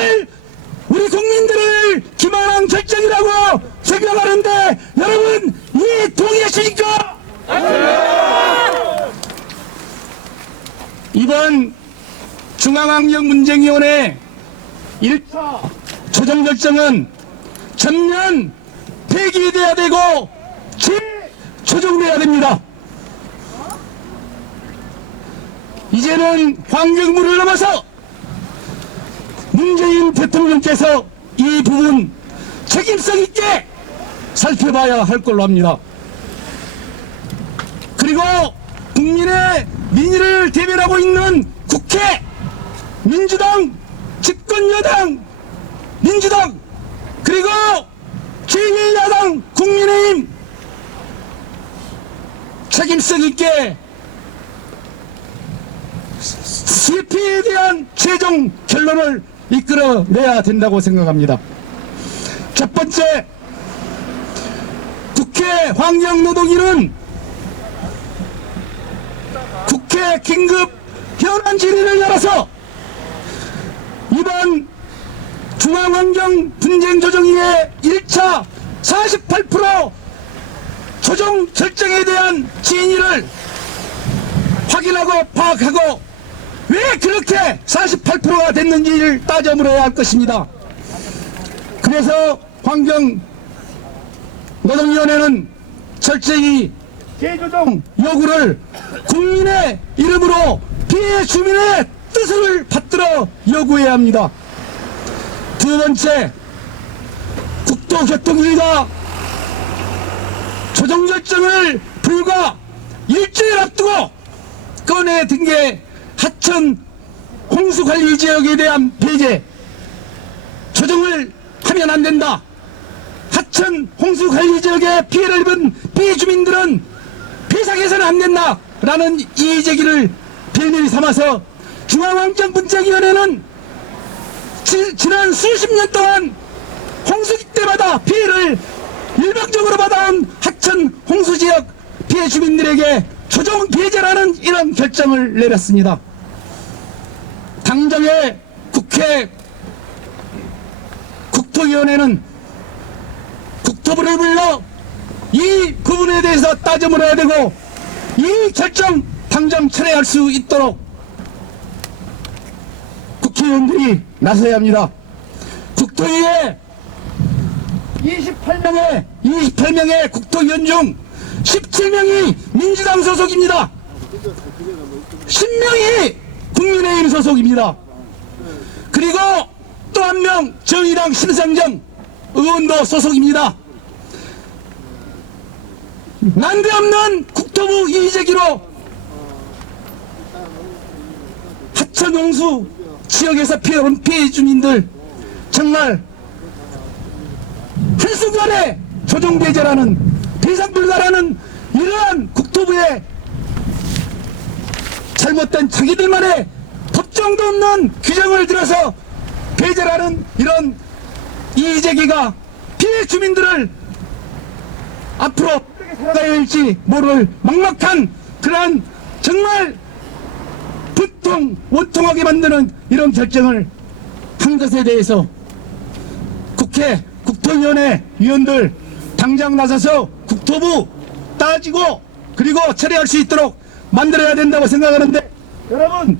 정말 우리 국민들을 기만한 결정이라고 생각하는데 여러분 이에 동의하십니까? 이번 중앙환경문제위원회 1차 조정결정은 전면 폐기돼야 되고 재조정돼야 됩니다. 이제는 환경부를 넘어서 문재인 대통령께서 이 부분 책임성 있게 살펴봐야 할 걸로 합니다. 그리고 국민의 민의를 대변하고 있는 국회, 민주당, 집권여당, 민주당, 그리고 제1야당 국민의힘 책임성 있게 CP에 대한 최종 결론을 이끌어내야 된다고 생각합니다. 첫 번째, 국회 환경노동위는 국회 긴급 현안 질의를 열어서 이번 중앙환경분쟁조정위의 1차 48% 조정 결정에 대한 진위를 확인하고 파악하고 왜 그렇게 48%가 됐는지를 따져 물어야 할 것입니다. 그래서 환경노동위원회는 철저히 재조정 요구를 국민의 이름으로 피해 주민의 뜻을 받들어 요구해야 합니다. 두 번째, 국토교통위가 조정 결정을 불과 일주일 앞두고 꺼내든 게 하천 홍수관리지역에 대한 배제 조정을 하면 안 된다. 하천 홍수관리지역에 피해를 입은 피해주민들은 배상해서는 안 된다 라는 이의제기를 빌미를 삼아서 중앙환경분쟁위원회는 지난 수십 년 동안 홍수기 때마다 피해를 일방적으로 받아온 하천 홍수지역 피해주민들에게 조정 배제라는 이런 결정을 내렸습니다. 당장에 국회 국토위원회는 국토부를 불러 이 부분에 대해서 따져 물어야 되고 이 결정 당장 철회할 수 있도록 국회의원들이 나서야 합니다. 국토위에 28명의 국토위원 중 17명이 민주당 소속입니다. 10명이 국민의힘 소속입니다. 그리고 또 한 명 정의당 심상정 의원도 소속입니다. 난데없는 국토부 이의제기로 하천 홍수 지역에서 피해온 피해 주민들 정말 한순간에 조정배제라는 배상불가라는 이러한 국토부의 잘못된 자기들만의 법정도 없는 규정을 들어서 배제라는 이런 이의제기가 피해 주민들을 앞으로 어떻게 살아가야 할지 모를 막막한 그러한 정말 불통 원통하게 만드는 이런 결정을 한 것에 대해서 국회 국토위원회 위원들 당장 나서서 국토부 따지고 그리고 처리할 수 있도록 만들어야 된다고 생각하는데 여러분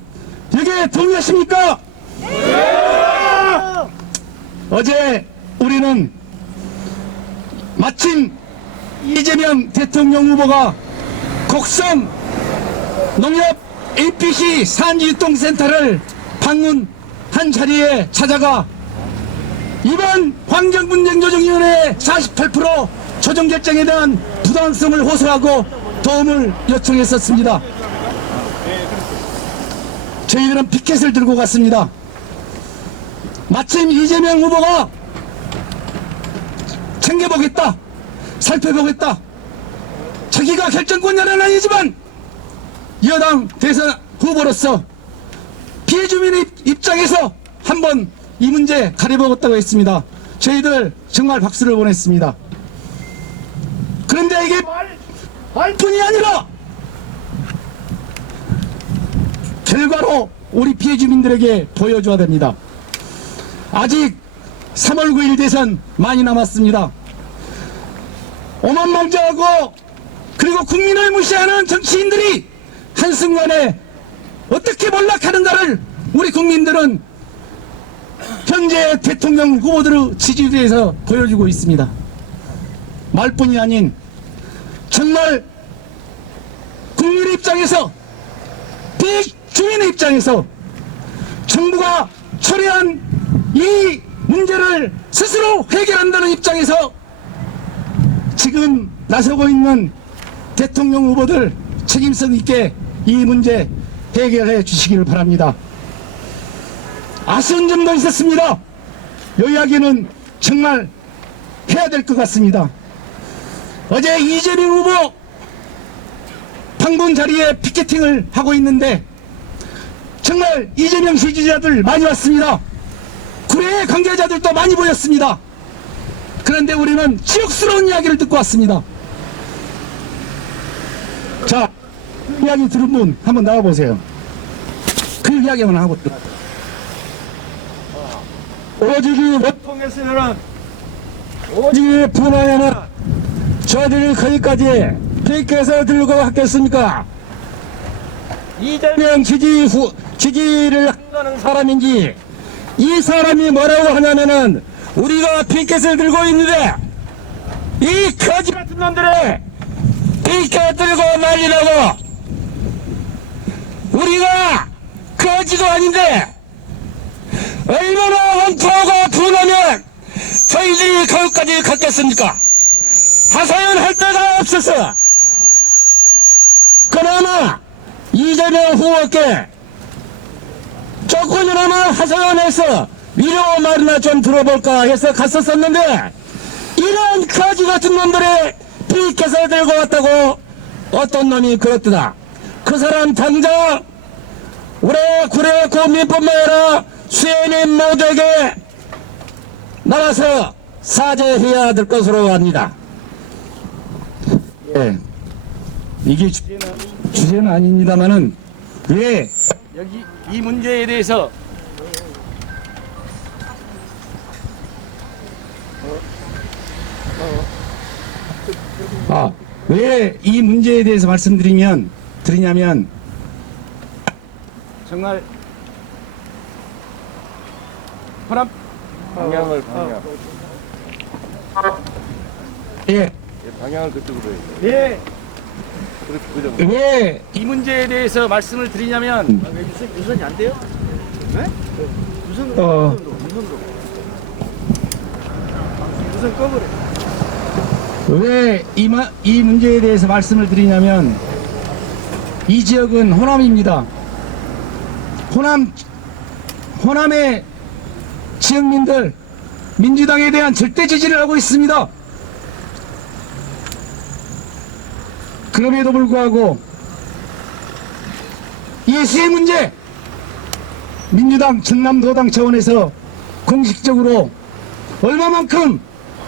여기에 동의하십니까? 네! 어제 우리는 마침 이재명 대통령 후보가 곡성 농협 APC 산지유통센터를 방문한 자리에 찾아가 이번 환경분쟁조정위원회 48% 조정결정에 대한 부당성을 호소하고 도움을 요청했었습니다. 저희들은 피켓을 들고 갔습니다. 마침 이재명 후보가 챙겨보겠다, 살펴보겠다. 자기가 결정권자는 아니지만 여당 대선 후보로서 피해주민의 입장에서 한번 이 문제 가려보겠다고 했습니다. 저희들 정말 박수를 보냈습니다. 그런데 이게 말뿐이 아니라 결과로 우리 피해주민들에게 보여줘야 됩니다. 아직 3월 9일 대선 많이 남았습니다. 오만망자하고 그리고 국민을 무시하는 정치인들이 한순간에 어떻게 몰락하는가를 우리 국민들은 현재 대통령 후보들의 지지율에서 보여주고 있습니다. 말뿐이 아닌 정말 국민의 입장에서, 비주민의 입장에서 정부가 초래한 이 문제를 스스로 해결한다는 입장에서 지금 나서고 있는 대통령 후보들 책임성 있게 이 문제 해결해 주시기를 바랍니다. 아쉬운 점도 있었습니다. 이 이야기는 정말 해야 될 것 같습니다. 어제 이재명 후보 방문 자리에 피켓팅을 하고 있는데 정말 이재명 지지자들 많이 왔습니다. 구례 관계자들도 많이 보였습니다. 그런데 우리는 지옥스러운 이야기를 듣고 왔습니다. 자, 그 이야기 들은 분 한번 나와보세요. 그 이야기만 하고 오직이 못 통했으면은 오직이 분하면은 저들이 거기까지 피켓을 들고 갔겠습니까? 이재명 지지를 한다는 사람인지, 이 사람이 뭐라고 하냐면은 우리가 피켓을 들고 있는데 이 거지 같은 놈들이 피켓 들고 난리나고 우리가 거지도 아닌데 얼마나 원통하고 분하면 저희들이 거기까지 갔겠습니까? 하소연할 데가 없어서 그나마 이재명 후보께 조금이나마 하소연해서 위로 말이나 좀 들어볼까 해서 갔었었는데 이런 거지 같은 놈들이 피켓을 들고 왔다고 어떤 놈이 그랬더라. 그 사람 당장 우리 구례 국민뿐만 아니라 수혜민 모두에게 나가서 사죄해야 될 것으로 합니다. 예, 이게 주제는 아닙니다만은 왜 여기 이 문제에 대해서 왜 이 문제에 대해서 말씀드리냐면 정말 호남 방향을 예, 방향을 그쪽으로 해. 그렇게 왜 이 문제에 대해서 말씀을 드리냐면 유선이 안 돼요? 네? 유선으로. 유선 꺼버려. 왜 이 문제에 대해서 말씀을 드리냐면 이 지역은 호남입니다. 호남의 지역민들 민주당에 대한 절대 지지를 하고 있습니다. 그럼에도 불구하고 이 수해 문제 민주당 전남도당 차원에서 공식적으로 얼마만큼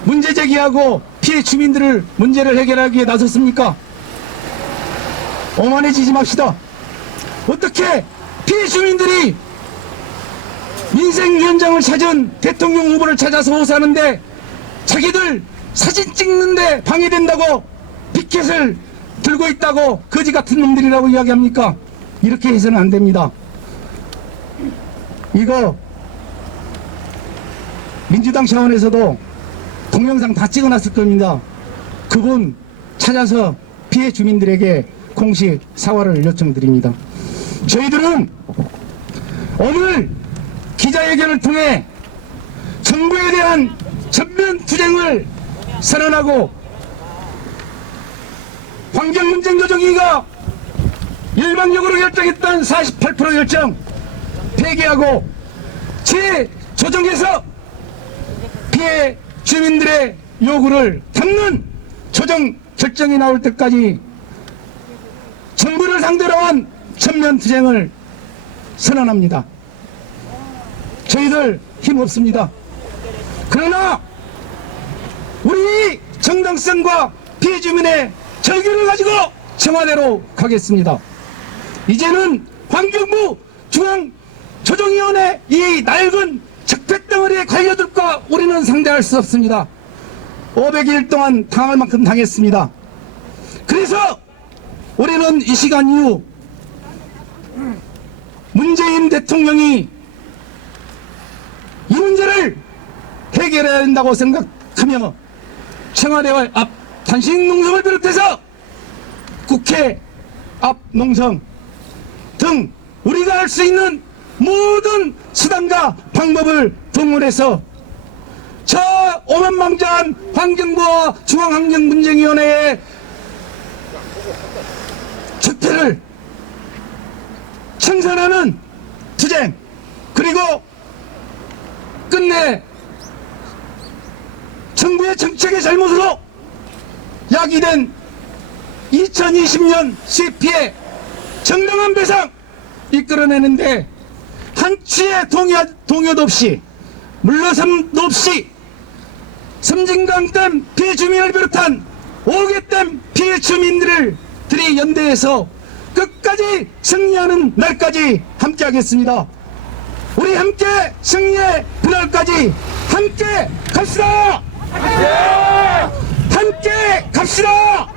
문제 제기하고 피해 주민들을 문제를 해결하기 위해 나섰습니까? 오만해지지 맙시다. 어떻게 피해 주민들이 민생위원장을 찾은 대통령 후보를 찾아서 호소하는데 자기들 사진 찍는데 방해된다고 피켓을 들고 있다고 거지 같은 놈들이라고 이야기합니까? 이렇게 해서는 안 됩니다. 이거 민주당 차원에서도 동영상 다 찍어놨을 겁니다. 그분 찾아서 피해 주민들에게 공식 사과를 요청드립니다. 저희들은 오늘 기자회견을 통해 정부에 대한 전면 투쟁을 선언하고 환경문제조정위가 일방적으로 결정했던 48% 결정 폐기하고 재조정해서 피해 주민들의 요구를 담는 조정 결정이 나올 때까지 정부를 상대로 한 전면 투쟁을 선언합니다. 저희들 힘없습니다. 그러나 우리 정당성과 피해 주민의 절규를 가지고 청와대로 가겠습니다. 이제는 환경부 중앙조정위원회 이 낡은 적폐 쇳덩어리에 관료들과 우리는 상대할 수 없습니다. 500일 동안 당할 만큼 당했습니다. 그래서 우리는 이 시간 이후 문재인 대통령이 이 문제를 해결해야 한다고 생각하며 청와대와 앞 단식농성을 비롯해서 국회 앞 농성 등 우리가 할 수 있는 모든 수단과 방법을 동원해서 저 오만방자한 환경부와 중앙환경문제위원회의 적폐를 청산하는 투쟁, 그리고 끝내 정부의 정책의 잘못으로 야기된 2020년 수입피해 정당한 배상 이끌어내는데 한치의 동요도 없이 물러섬도 없이 섬진강댐 피해 주민을 비롯한 5개댐 피해 주민들이 연대해서 끝까지 승리하는 날까지 함께하겠습니다. 우리 함께 승리의 그날까지 함께 갑시다. 함께 갑시다.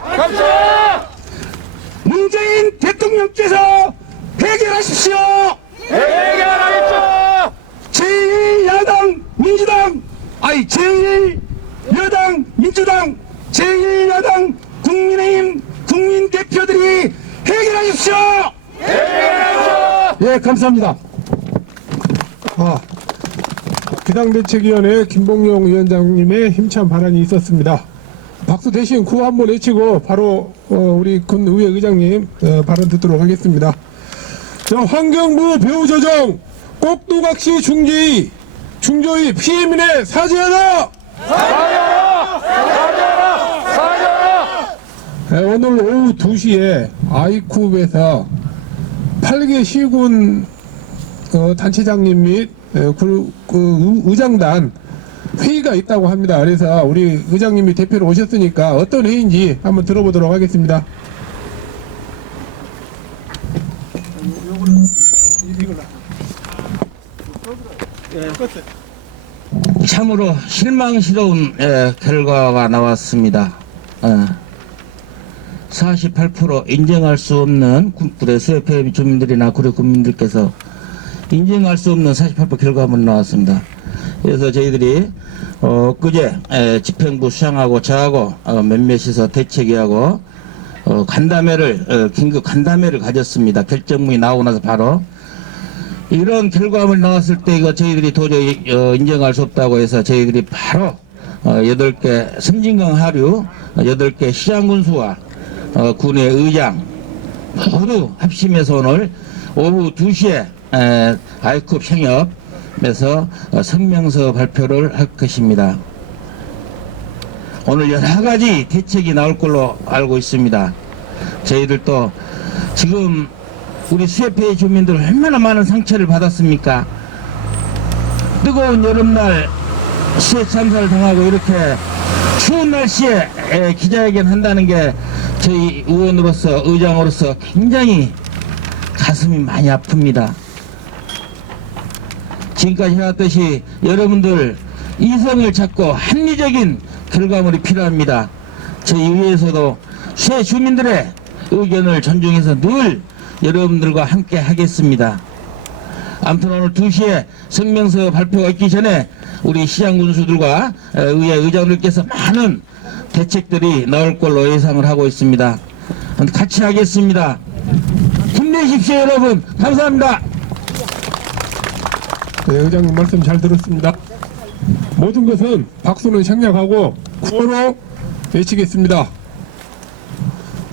문재인 대통령께서 해결하십시오. 해결하십시오. 제1야당 민주당, 제1여당 민주당, 제1야당 국민의힘 국민 대표들이 해결하십시오. 예, 감사합니다. 비상대책위원회 김봉용 위원장님의 힘찬 발언이 있었습니다. 박수 대신 구호 한번 외치고 바로 우리 군 의회 의장님 발언 듣도록 하겠습니다. 자, 환경부 배후조정 꼭두각시 중조위 피해민에 사죄하라! 오늘 오후 2시에 아이쿱에서 8개 시군 단체장님 및 의장단 회의가 있다고 합니다. 그래서 우리 의장님이 대표로 오셨으니까 어떤 회의인지 한번 들어보도록 하겠습니다. 참으로 실망스러운 결과가 나왔습니다. 48% 인정할 수 없는 군부대 수협회 주민들이나 구례 국민들께서 인정할 수 없는 48% 결과물 나왔습니다. 그래서 저희들이 그제 집행부 수장하고 저하고 몇몇이서 대책위하고 간담회를 긴급 간담회를 가졌습니다. 결정문이 나오고 나서 바로 이런 결과물 나왔을 때 이거 저희들이 도저히 인정할 수 없다고 해서 저희들이 바로 8개 섬진강 하류 8개 시장군수와 군의 의장 모두 합심해서 오늘 오후 2시에 아이쿱 상협에서 성명서 발표를 할 것입니다. 오늘 여러 가지 대책이 나올 걸로 알고 있습니다. 저희들도 지금 우리 수협회 주민들 얼마나 많은 상처를 받았습니까? 뜨거운 여름날 수해 참사를 당하고 이렇게 추운 날씨에 기자회견 한다는 게 저희 의원으로서 의장으로서 굉장히 가슴이 많이 아픕니다. 지금까지 해왔듯이 여러분들 이성을 찾고 합리적인 결과물이 필요합니다. 저희 의회에서도 수해 주민들의 의견을 존중해서 늘 여러분들과 함께 하겠습니다. 아무튼 오늘 2시에 성명서 발표가 있기 전에 우리 시장군수들과 의회 의장들께서 많은 대책들이 나올 걸로 예상을 하고 있습니다. 같이 하겠습니다. 힘내십시오 여러분. 감사합니다. 네, 의장님 말씀 잘 들었습니다. 모든 것은 박수는 생략하고 구호로 외치겠습니다.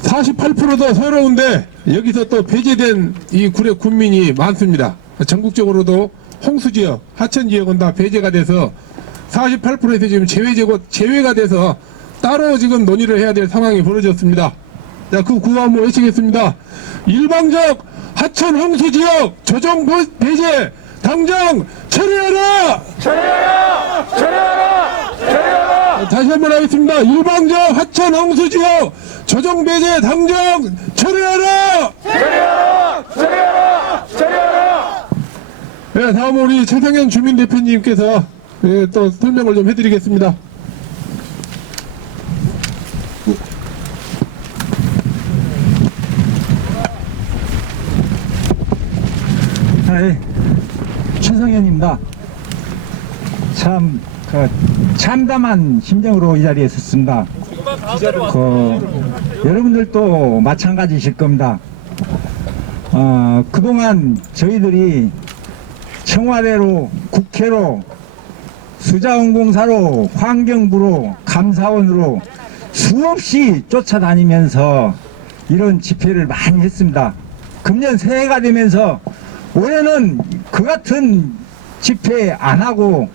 48%도 서러운데 여기서 또 배제된 이 구례 군민이 많습니다. 전국적으로도 홍수지역, 하천지역은 다 배제가 돼서 48%에서 지금 제외가 돼서 따로 지금 논의를 해야 될 상황이 벌어졌습니다. 자, 그 구호 한번 외치겠습니다. 일방적 하천 홍수지역 조정 배제 당장 처리하라! 처리하라! 처리하라! 처리하라! 다시 한번 하겠습니다. 일방적 하천 홍수지역 조정 배제 당장 처리하라! 처리하라! 처리하라! 처리하라! 네, 네, 다음은 우리 최상현 주민 대표님께서 예, 또 설명을 좀 해드리겠습니다. 네, 최성현입니다. 참 참담한 심정으로 이 자리에 섰습니다. 여러분들도 마찬가지실 겁니다. 그동안 저희들이 청와대로, 국회로, 수자원공사로, 환경부로, 감사원으로 수없이 쫓아다니면서 이런 집회를 많이 했습니다. 금년 새해가 되면서 올해는 그 같은 집회 안 하고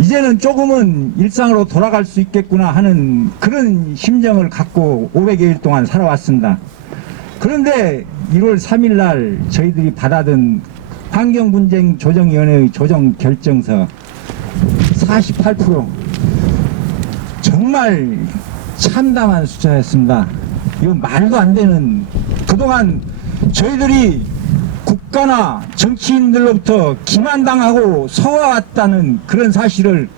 이제는 조금은 일상으로 돌아갈 수 있겠구나 하는 그런 심정을 갖고 500여일 동안 살아왔습니다. 그런데 1월 3일 날 저희들이 받아든 환경분쟁 조정위원회의 조정 결정서 48% 정말 참담한 숫자였습니다. 이건 말도 안 되는, 그동안 저희들이 국가나 정치인들로부터 기만당하고 서와왔다는 그런 사실을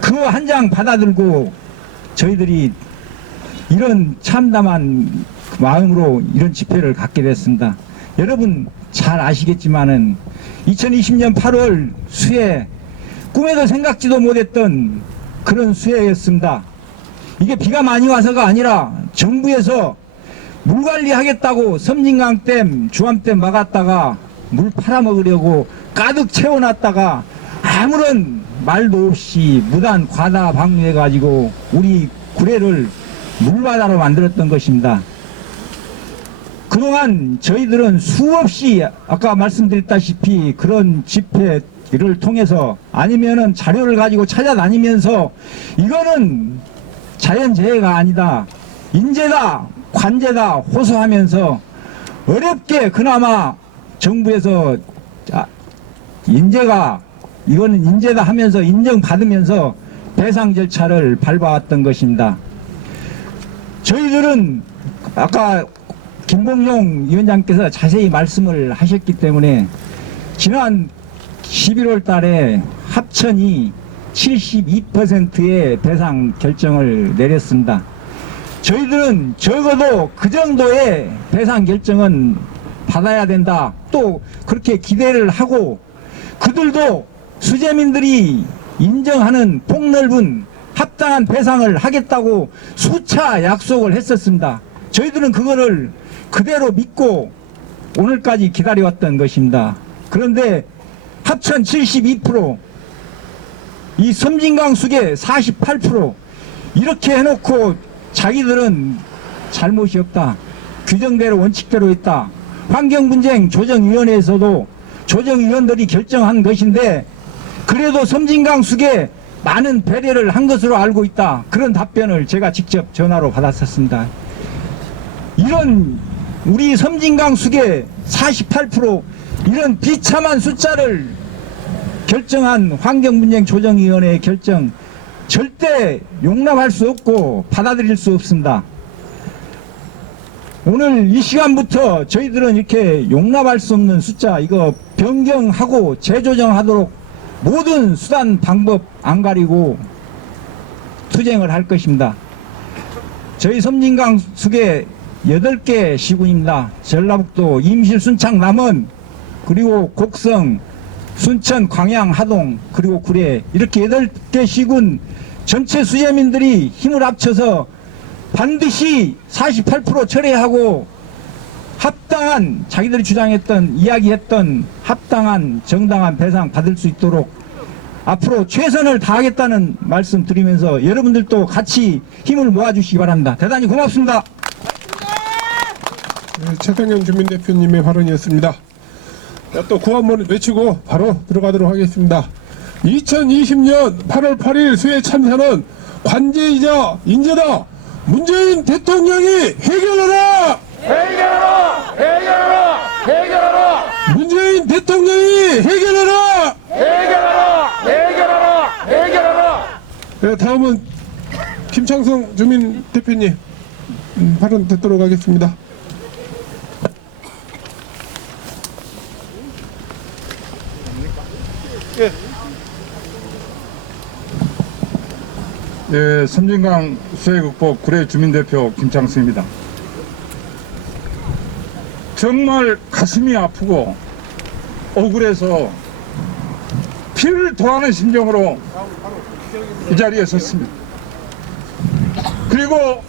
그 한 장 받아들고 저희들이 이런 참담한 마음으로 이런 집회를 갖게 됐습니다. 여러분 잘 아시겠지만은 2020년 8월 수해, 꿈에도 생각지도 못했던 그런 수해였습니다. 이게 비가 많이 와서가 아니라 정부에서 물 관리하겠다고 섬진강댐, 주암댐 막았다가 물 팔아먹으려고 가득 채워놨다가 아무런 말도 없이 무단 과다 방류해가지고 우리 구례를 물바다로 만들었던 것입니다. 그동안 저희들은 수없이 아까 말씀드렸다시피 그런 집회를 통해서 아니면은 자료를 가지고 찾아다니면서 이거는 자연재해가 아니다, 인재다, 관제다 호소하면서 어렵게 그나마 정부에서 인재가 이거는 인재다 하면서 인정받으면서 배상 절차를 밟아왔던 것입니다. 저희들은 아까 김봉용 위원장께서 자세히 말씀을 하셨기 때문에 지난 11월 달에 합천이 72%의 배상 결정을 내렸습니다. 저희들은 적어도 그 정도의 배상 결정은 받아야 된다, 또 그렇게 기대를 하고 그들도 수재민들이 인정하는 폭넓은 합당한 배상을 하겠다고 수차 약속을 했었습니다. 저희들은 그거를 그대로 믿고 오늘까지 기다려왔던 것입니다. 그런데 합천 72%, 이 섬진강 수계 48% 이렇게 해놓고 자기들은 잘못이 없다, 규정대로 원칙대로 했다, 환경분쟁 조정위원회에서도 조정위원들이 결정한 것인데 그래도 섬진강 수계 많은 배려를 한 것으로 알고 있다, 그런 답변을 제가 직접 전화로 받았었습니다. 이런 우리 섬진강 수계 48% 이런 비참한 숫자를 결정한 환경분쟁 조정위원회의 결정 절대 용납할 수 없고 받아들일 수 없습니다. 오늘 이 시간부터 저희들은 이렇게 용납할 수 없는 숫자 이거 변경하고 재조정하도록 모든 수단 방법 안 가리고 투쟁을 할 것입니다. 저희 섬진강 수계 8개 시군입니다. 전라북도 임실, 순창, 남원, 그리고 곡성, 순천, 광양, 하동, 그리고 구례 이렇게 8개 시군 전체 수재민들이 힘을 합쳐서 반드시 48% 철회하고 합당한, 자기들이 주장했던, 이야기했던 합당한 정당한 배상 받을 수 있도록 앞으로 최선을 다하겠다는 말씀 드리면서 여러분들도 같이 힘을 모아주시기 바랍니다. 대단히 고맙습니다. 네, 최상현 주민대표님의 발언이었습니다. 또 구호 한번 외치고 바로 들어가도록 하겠습니다. 2020년 8월 8일 수해 참사는 관제이자 인재다. 문재인 대통령이 해결하라! 해결하라! 해결하라! 해결하라! 문재인 대통령이 해결하라! 해결하라! 해결하라! 해결하라! 네, 다음은 김창성 주민 대표님 발언 듣도록 하겠습니다. 예, 섬진강 수해극복 구례 주민대표 김창수입니다. 정말 가슴이 아프고 억울해서 피를 토하는 심정으로 이 자리에 섰습니다. 그리고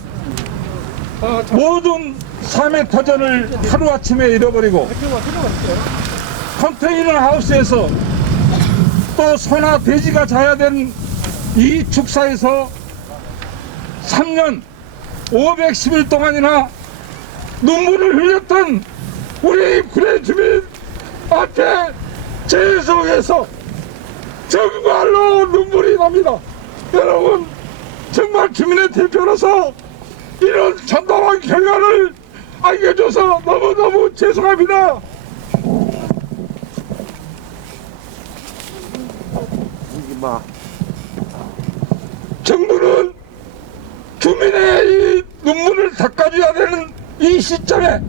모든 삶의 터전을 하루아침에 잃어버리고 컨테이너 하우스에서 또 소나 돼지가 자야 되는 이 축사에서 3년 510일 동안이나 눈물을 흘렸던 우리 구례 주민한테 죄송해서 정말로 눈물이 납니다. 여러분, 정말 주민의 대표로서 이런 참담한 결과를 알게 해줘서 너무너무 죄송합니다. 정부는 주민의 이 눈물을 닦아줘야 되는 이 시점에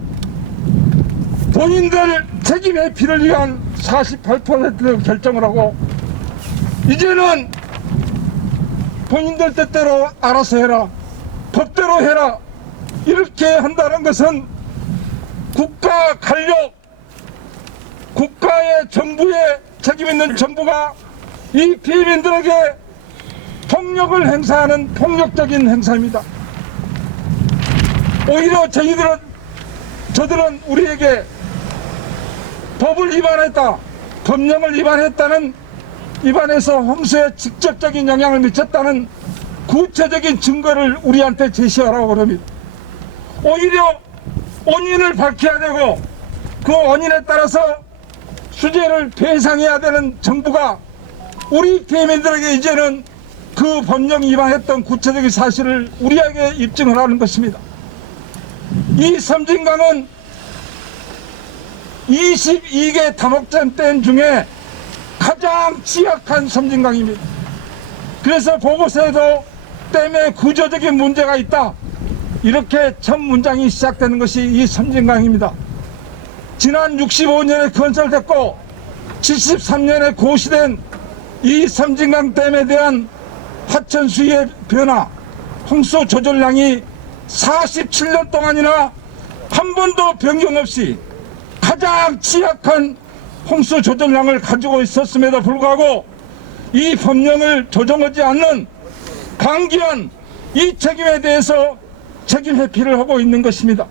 본인들 책임 회피를 위한 48% 결정을 하고 이제는 본인들 뜻대로 알아서 해라, 법대로 해라, 이렇게 한다는 것은 국가 권력, 국가의 정부에 책임 있는 정부가 이 피해민들에게 폭력을 행사하는 폭력적인 행사입니다. 오히려 저들은 우리에게 법을 위반했다, 법령을 위반해서 홍수에 직접적인 영향을 미쳤다는 구체적인 증거를 우리한테 제시하라고 그럽니다. 오히려 원인을 밝혀야 되고 그 원인에 따라서 수재를 배상해야 되는 정부가 우리 피해민들에게 이제는 그 법령 위반했던 구체적인 사실을 우리에게 입증을 하는 것입니다. 이 섬진강은 22개 다목전 댐 중에 가장 취약한 섬진강입니다. 그래서 보고서에도 댐에 구조적인 문제가 있다, 이렇게 첫 문장이 시작되는 것이 이 섬진강입니다. 지난 65년에 건설됐고 73년에 고시된 이 섬진강 댐에 대한 하천 수위의 변화, 홍수 조절량이 47년 동안이나 한 번도 변경 없이 가장 취약한 홍수 조절량을 가지고 있었음에도 불구하고 이 법령을 조정하지 않는 강기한 이 책임에 대해서 책임 회피를 하고 있는 것입니다.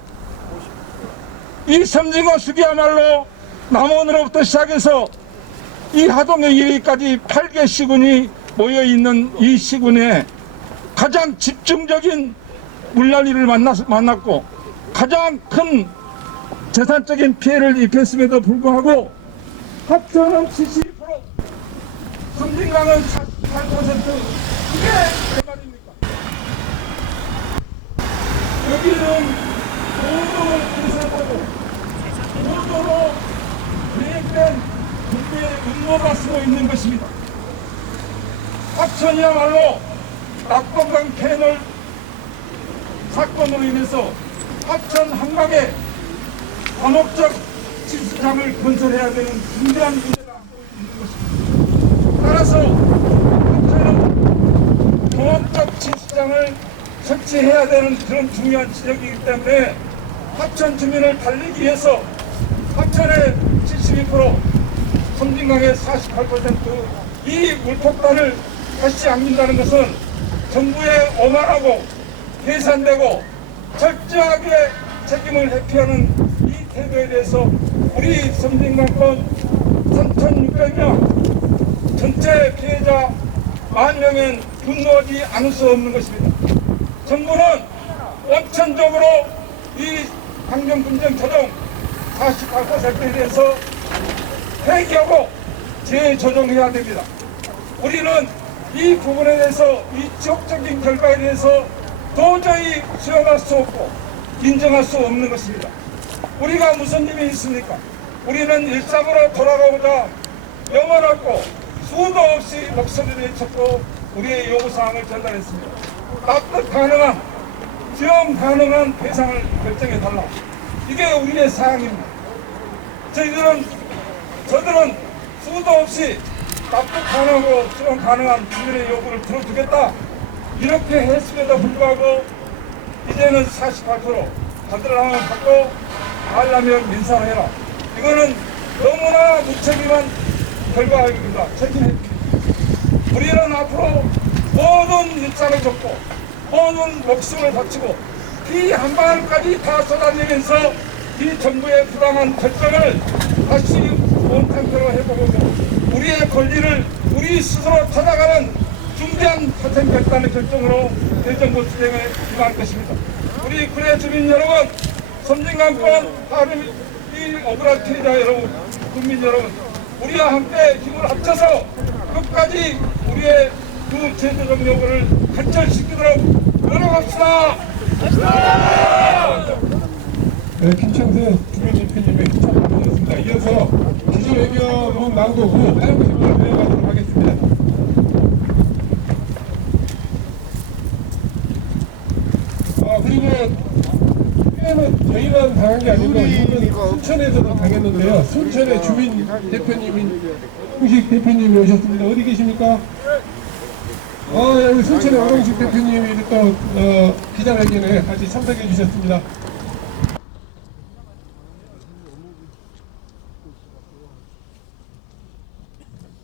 이 섬진강 수기야말로 남원으로부터 시작해서 이 하동에 이르기까지 8개 시군이 모여있는 이 시군에 가장 집중적인 물난리를 만났고 가장 큰 재산적인 피해를 입혔음에도 불구하고 합천은 72%, 섬진강은 48%, 이게 왜 말입니까? 여기는 모도를 인쇄하고 모도로 계획된 국내의 음모가 쓰고 있는 것입니다. 합천이야말로 낙동강 캐널 사건으로 인해서 합천 한강에 광업적 치수장을 건설해야 되는 중대한 문제가 있는 것입니다. 따라서 합천은 광업적 치수장을 설치해야 되는 그런 중요한 지역이기 때문에 합천 주민을 달리기 위해서 합천의 72%, 섬진강의 48%이 물폭탄을 다시 안긴다는 것은 정부의 오만하고 계산되고 철저하게 책임을 회피하는 이 태도에 대해서 우리 섬진강권 3,600명 전체 피해자 10,000명은 분노하지 않을 수 없는 것입니다. 정부는 원천적으로 이 환경금정 조정 48%에 대해서 폐기하고 재조정해야 됩니다. 우리는 이 부분에 대해서 이 지역적인 결과에 대해서 도저히 수용할 수 없고 인정할 수 없는 것입니다. 우리가 무슨 힘이 있습니까? 우리는 일상으로 돌아가고자 영원하고 수도 없이 목소리를 내쳤고 우리의 요구사항을 전달했습니다. 납득 가능한, 수용 가능한 배상을 결정해달라. 이게 우리의 사항입니다. 저들은 수도 없이 납득 가능하고 수용 가능한 국민의 요구를 들어주겠다. 이렇게 했음에도 불구하고 이제는 48% 받으라면 받고 말라면 민사를 해라. 이거는 너무나 무책임한 결과입니다. 책임입니다. 우리는 앞으로 모든 일상을 줬고 모든 목숨을 바치고 피 한 방울까지 다 쏟아내면서 이 정부의 부당한 결정을 다시 원탕표로 해보고 우리의 권리를 우리 스스로 찾아가는 중대한 사생결단의 결정으로 대정부 수행에 임할 것입니다. 우리 구례 주민 여러분, 섬진강권 하루 이 억울한 피해자 여러분, 국민 여러분, 우리와 함께 힘을 합쳐서 끝까지 우리의 그 제도적 요구를 관철시키도록 노력합시다. 네, 김창수 주민대표님의 추천드리겠습니다. 이어서 기조의견문 낭독 후 사용식을 내려가도록 하겠습니다. 그리고 피해는 저희만 당한 게 아니고 이분은 순천에서도 당했는데요. 순천의 주민 대표님인 홍식 대표님이 오셨습니다. 어디 계십니까? 여기 순천의 황홍식 대표님이 또 기자회견에 같이 참석해 주셨습니다.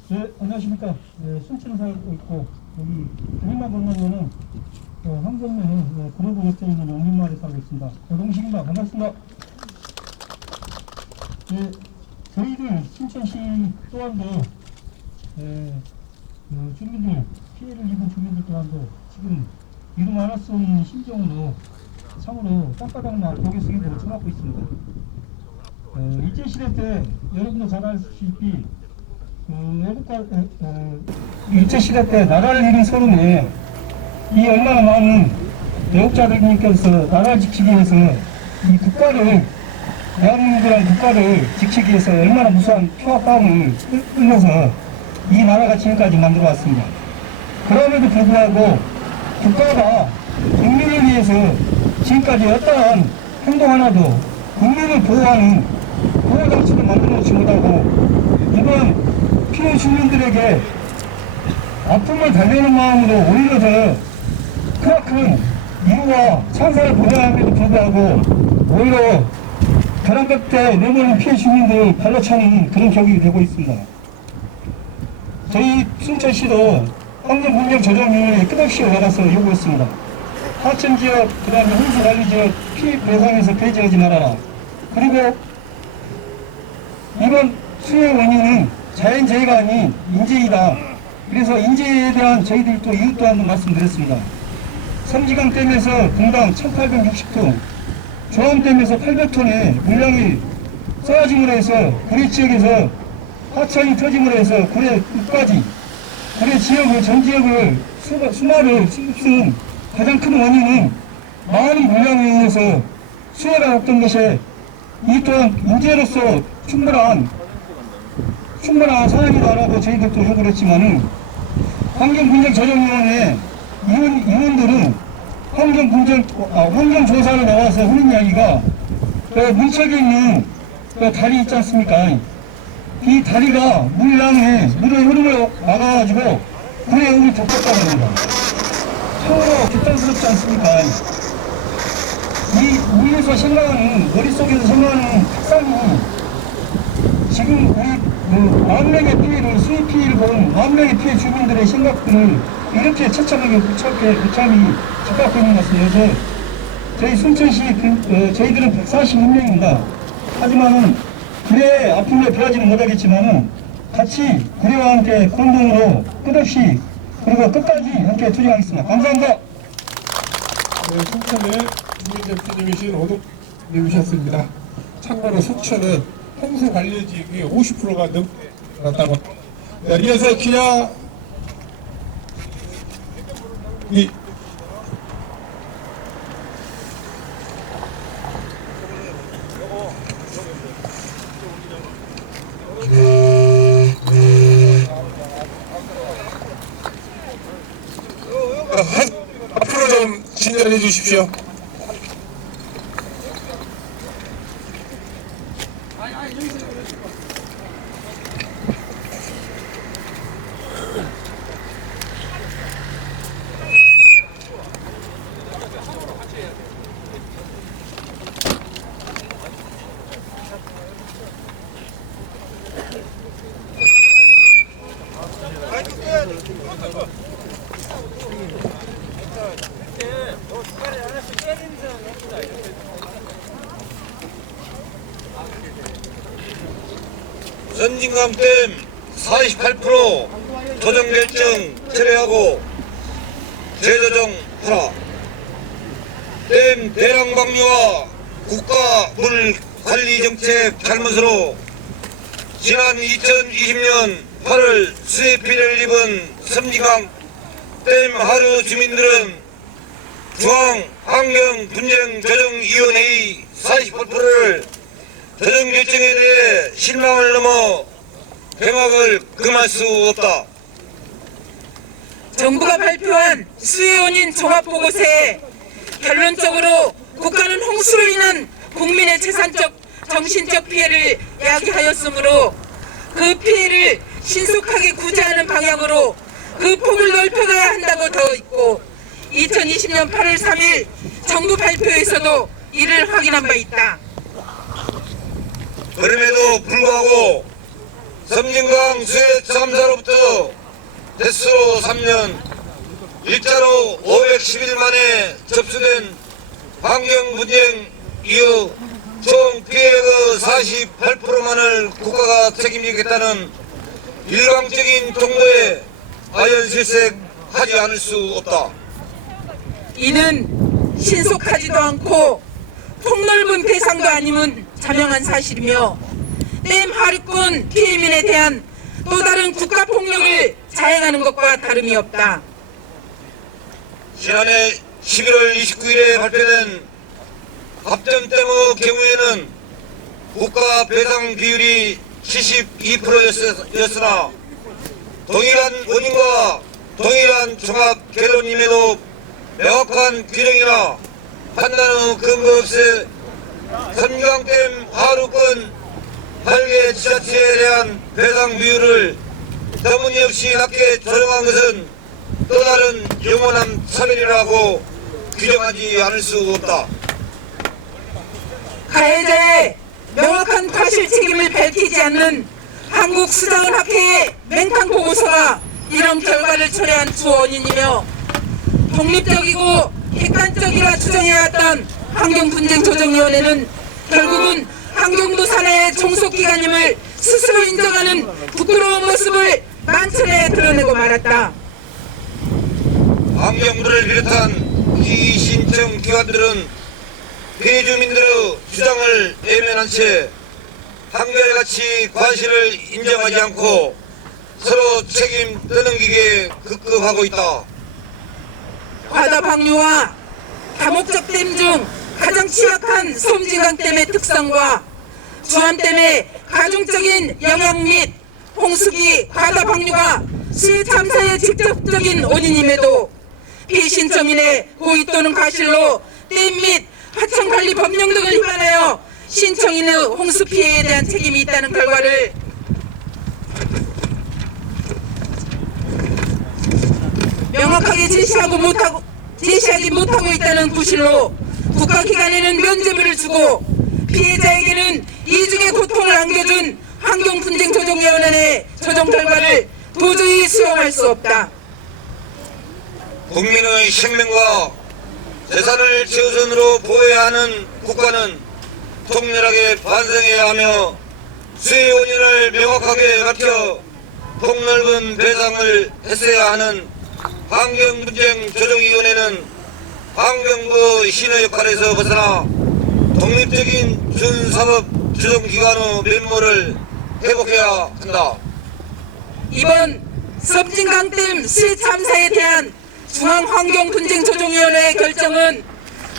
네, 안녕하십니까. 네, 순천에 살고 있고, 여기 다리만 건너면은, 한경면에 구로구 옆에 있는 용림마을에 살고 있습니다. 홍식입니다. 반갑습니다. 네, 저희들 순천시 또한도, 주민들, 피해를 입은 주민들 또한도 지금 이루 말할 수 없는 심정으로 참으로 땅바닥만 고개 숙이고 쳐맞고 있습니다. 일제시대 때 여러분도 잘 아시다시피 일제시대 때 나라를 잃은 서름에 이 얼마나 많은 애국자들님께서 나라를 지키기 위해서 이 국가를 대한민국이라는 국가를 지키기 위해서 얼마나 무수한 피와 땀을 흘려서 이 나라가 지금까지 만들어 왔습니다. 그럼에도 불구하고 국가가 국민을 위해서 지금까지 어떠한 행동 하나도 국민을 보호하는 보호장치를 만들어 놓지 못하고 이번 피해 주민들에게 아픔을 달래는 마음으로 오히려 더 크나큰 이유와 찬사를 보내함에도 불구하고 오히려 벼랑 끝에 내모는 피해 주민들 발로 차는 그런 격이 되고 있습니다. 저희 순천시도 환경분쟁조정위원회에 끝없이 올라가서 요구했습니다. 하천지역, 그 다음에 홍수관리지역 피해 배상에서 배제하지 말아라. 그리고 이번 수해 원인은 자연재해가 아닌 인재이다. 그래서 인재에 대한 저희들 또 이유 또한 말씀드렸습니다. 섬지강댐에서 분당 1860톤, 조암댐에서 800톤의 물량이 쏟아짐으로 해서 구례 지역에서 하천이 터짐으로 해서 구례 끝까지 구례 지역을 전 지역을 수마를 흡수한 가장 큰 원인은 많은 물량에 의해서 수해가 없던 것에 이 또한 인재로서 충분한 사안이다라고 저희들도 요구를 했지만은 환경분쟁조정위원회 위원들은 환경조사를 나와서 하는 이야기가 문책에 있는 다리 있지 않습니까? 이 다리가 물의 흐름을 막아가지고 구례 물이 덮었다고 합니다. 참으로 개탄스럽지 않습니까? 이 위에서 생각하는, 머릿속에서 생각하는 특상이 지금 우리 만명의 피해를, 수해 피해를 본 만명의 피해 주민들의 생각들을 이렇게 처참하게 무참히 집합하고 있는 것 같습니다. 그래서 저희 순천시 저희들은 141명입니다. 하지만은 구례 아픔에 비하지는 못하겠지만은 같이 구례와 함께 공동으로 끝없이 그리고 끝까지 함께 투쟁하겠습니다. 감사합니다. 네, 순천의 주민대표님이신 오덕님이셨습니다. 참고로 순천은 홍수관리지역이 50%가 넘었다고. 이어서 앞으로 좀 진열해 주십시오. 선진강댐 48% 조정 결정 철회하고 재조정하라. 댐 대량 방류와 국가 물 관리 정책 잘못으로 지난 2020년 8월 수해 피해를 입은 섬진강 댐 하류 주민들은 중앙환경분쟁조정위원회의 48%를 조정 결정에 대해 실망을 넘어 경악을 금할 수 없다. 정부가 발표한 수해 원인 종합보고서에 결론적으로 국가는 홍수로 인한 국민의 재산적, 정신적 피해를 야기하였으므로 그 피해를 신속하게 구제하는 방향으로 그 폭을 넓혀가야 한다고 더 있고 2020년 8월 3일 정부 발표에서도 이를 확인한 바 있다. 그럼에도 불구하고 섬진강 수해 참사로부터 대수로 3년 일자로 510일 만에 접수된 환경분쟁 이후 총 피해의 48%만을 국가가 책임지겠다는 일방적인 통보에 아연실색하지 않을 수 없다. 이는 신속하지도 않고 폭넓은 배상도 아님은 자명한 사실이며 댐 하류권 피해민에 대한 또 다른 국가폭력을 자행하는 것과 다름이 없다. 지난해 11월 29일에 발표된 합전댐의 경우에는 국가 배상 비율이 72%였으나 동일한 원인과 동일한 종합 결론임에도 명확한 규정이나 판단의 근거 없이 섬진강댐 하류권 8개 지자체에 대한 배상 비율을 터무니없이 낮게 조정한 것은 또 다른 영원한 차별이라고 규정하지 않을 수 없다. 가해자의 명확한 과실 책임을 밝히지 않는 한국수자원학회의 맹탕 보고서가 이런 결과를 초래한 주 원인이며 독립적이고 객관적이라 주장해왔던 환경분쟁조정위원회는 결국은 환경부 산하의 종속기관임을 스스로 인정하는 부끄러운 모습을 만천에 드러내고 말았다. 환경부를 비롯한 이의신청 기관들은 피해주민들의 주장을 외면한 채 한결같이 과실을 인정하지 않고 서로 책임 떠넘기게 급급하고 있다. 과다 방류와 다목적 댐 중 가장 취약한 섬진강댐의 특성과 주안댐의 가중적인 영향 및 홍수기 과다 방류가 수해 참사의 직접적인 원인임에도 피신청인의 고의 또는 과실로 댐 및 하천관리 법령 등을 위반하여 신청인의 홍수 피해에 대한 책임이 있다는 결과를 명확하게 제시하지 못하고 있다는 구실로 국가기관에는 면죄부를 주고 피해자에게는 이중의 고통을 안겨준 환경분쟁조정위원회의 조정 결과를 도저히 수용할 수 없다. 국민의 생명과 재산을 최우선으로 보호해야 하는 국가는 통렬하게 반성해야 하며 수해 원인을 명확하게 밝혀 폭넓은 배상을 했어야 하는 환경분쟁조정위원회는 환경부 신의 역할에서 벗어나 독립적인 준사법 조정기관의 면모를 회복해야 한다. 이번 섬진강댐 수해 참사에 대한 중앙환경분쟁조정위원회의 결정은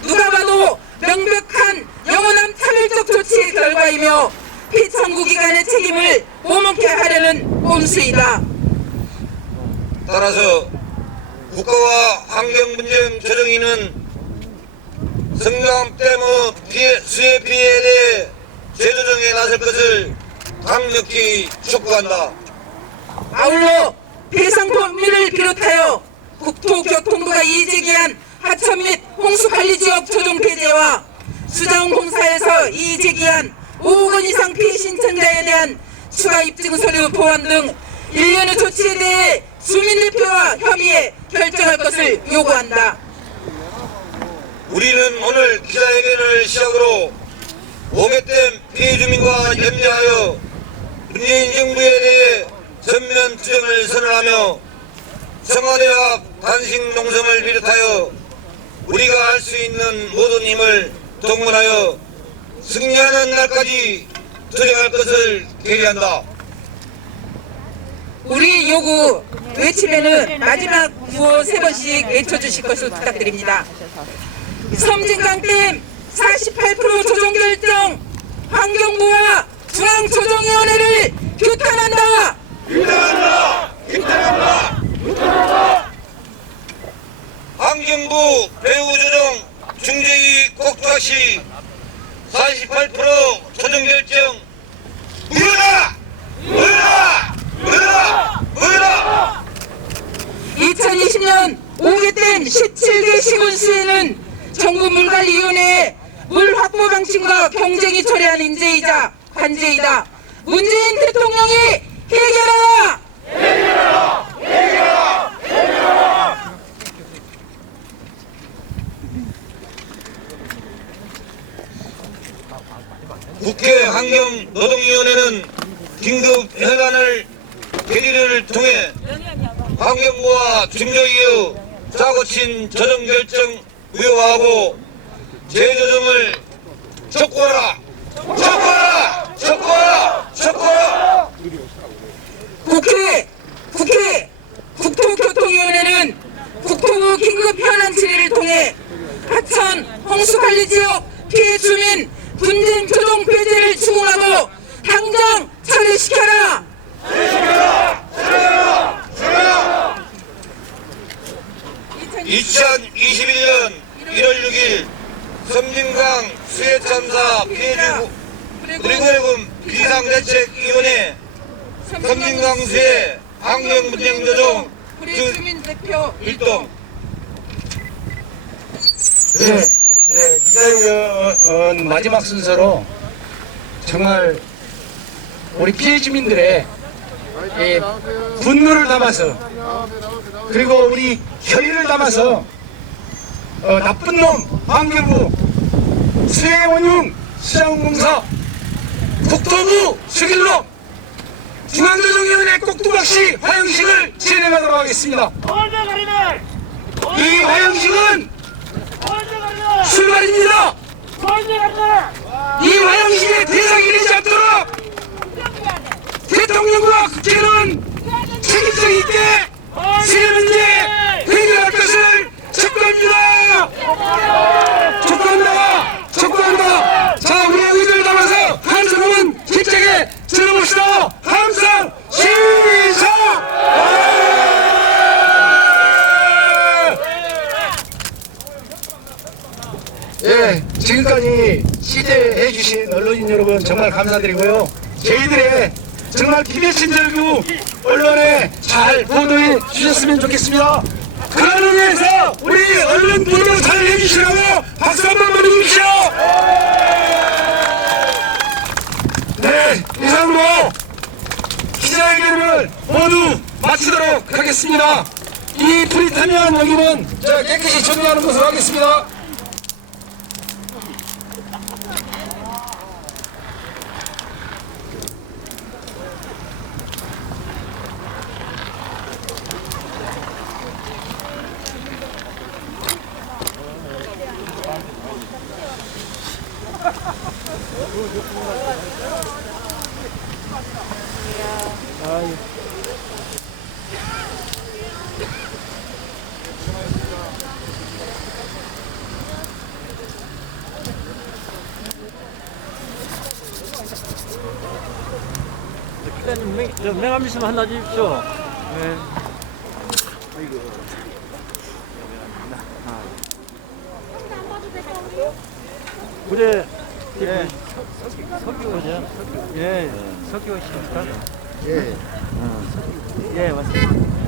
누가 봐도 명백한 영원한 차별적 조치의 결과이며 피청구 기관의 책임을 오목해 하려는 꼼수이다. 따라서 국가와 환경분쟁조정위는 섬진강댐의 수해 피해에 대해 재조정에 나설 것을 강력히 촉구한다. 아울러 배상 범위를 비롯하여 국토교통부가 이의제기한 하천 및 홍수관리지역 조정 폐지와 수자원공사에서 이의제기한 5억 원 이상 피해 신청자에 대한 추가 입증 서류 보완 등 일련의 조치에 대해 주민대표와 협의해 결정할 것을 요구한다. 우리는 오늘 기자회견을 시작으로 오개댐 피해 주민과 연대하여 문재인 정부에 대해 전면 투쟁을 선언하며 청와대와 단식 농성을 비롯하여 우리가 할 수 있는 모든 힘을 동원하여 승리하는 날까지 투쟁할 것을 결의한다. 우리 요구 외치면은 마지막 구호 3번씩 외쳐주실 것을 부탁드립니다. 섬진강댐 48% 조정 결정, 환경부와 중앙조정위원회를 규탄한다. 규탄한다. 규탄한다. 규탄한다. 환경부 배후조정 중재위 꼭두각시 48% 조정 결정 무효다. 무효다. 무효다. 무효다. 2020년 5개 댐 17개 시군수에는 정부 물관리위원회 물 확보 방침과 경쟁이 초래한 인재이자 관제이다. 문재인 대통령이 해결하라! 해결하라! 해결하라! 해결하라! 국회 환경노동위원회는 긴급 현안을 결의를 통해 환경부와 중재위의 짜고친 조정 결정 무효화하고 재조정을 촉구하라! 촉구하라! 촉구하라! 촉구하라! 국회 국토교통위원회는 국토부 긴급 현안 질의를 통해 하천 홍수관리 지역 피해 주민 분쟁 조정 배제를 추궁하고 당장 철회시켜라. 2021년 1월 6일 섬진강 수해 참사 피해주 구리구해군 비상대책위원회 섬진강 수해 환경 문제 조정 주민 대표 일동. 기자회견 마지막 순서로 정말 우리 피해 주민들의 분노를 담아서 그리고 우리 결의를 담아서 나쁜 놈 환경부 수해원흉 수자원공사 국토부 숙일로 중앙조정위원회 꼭두각시 화형식을 진행하도록 하겠습니다. 이 화형식은 출발입니다. 이 화형식의 대상이 되지 않도록 대통령과 국회는 책임성 있게 수해 문제 해결할 것을 촉구합니다. 촉구한다. 촉구한다. 자, 우리 의지를 담아서 한 소문은 힘차게 들어봅시다. 함성 시작. 예, 지금까지 취재해 주신 언론인 여러분 정말 감사드리고요. 저희들의 정말 비대칭절구 언론에 잘 보도해 주셨으면 좋겠습니다. 그러기 위해서 우리 언론 보도 잘 해주시라고 박수 한번 보내주십시오. 네, 이상으로 기자회견을 모두 마치도록 하겠습니다. 이 프리타미한 여기는 깨끗이 정리하는 것으로 하겠습니다. 기자님 명함 있으면 하나 주십시오. 네. 그래. 예. 석기호죠. 예. 석기호 씨입니까? 예. 예, 맞습니다.